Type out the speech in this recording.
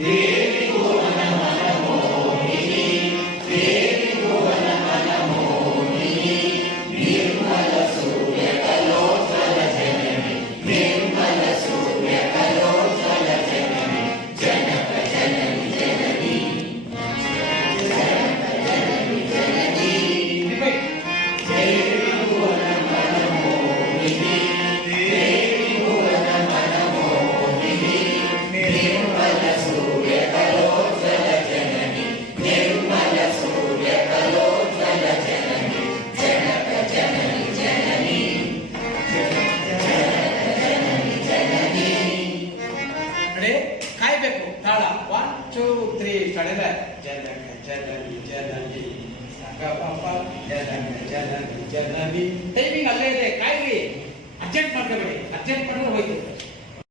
Ni ni ko ready ಕಾಯ್ಬೇಕು ತಾಳ one two three ಸಡಿದ ಜನಕ ಜನನಿ ಜನನಿ ಸಗ ಪಾಪ ಜನಕ ಜನನಿ ಜನನಿ timing ಅಲ್ಲೇ ಇದೆ ಕಾಯ್ರಿ ಅರ್ಜೆಂಟ್ ಮಾಡ್ಕೋಬೇಡಿ ಅರ್ಜೆಂಟ್ ಮಾಡಿದ್ರೆ ಹೋಯ್ತು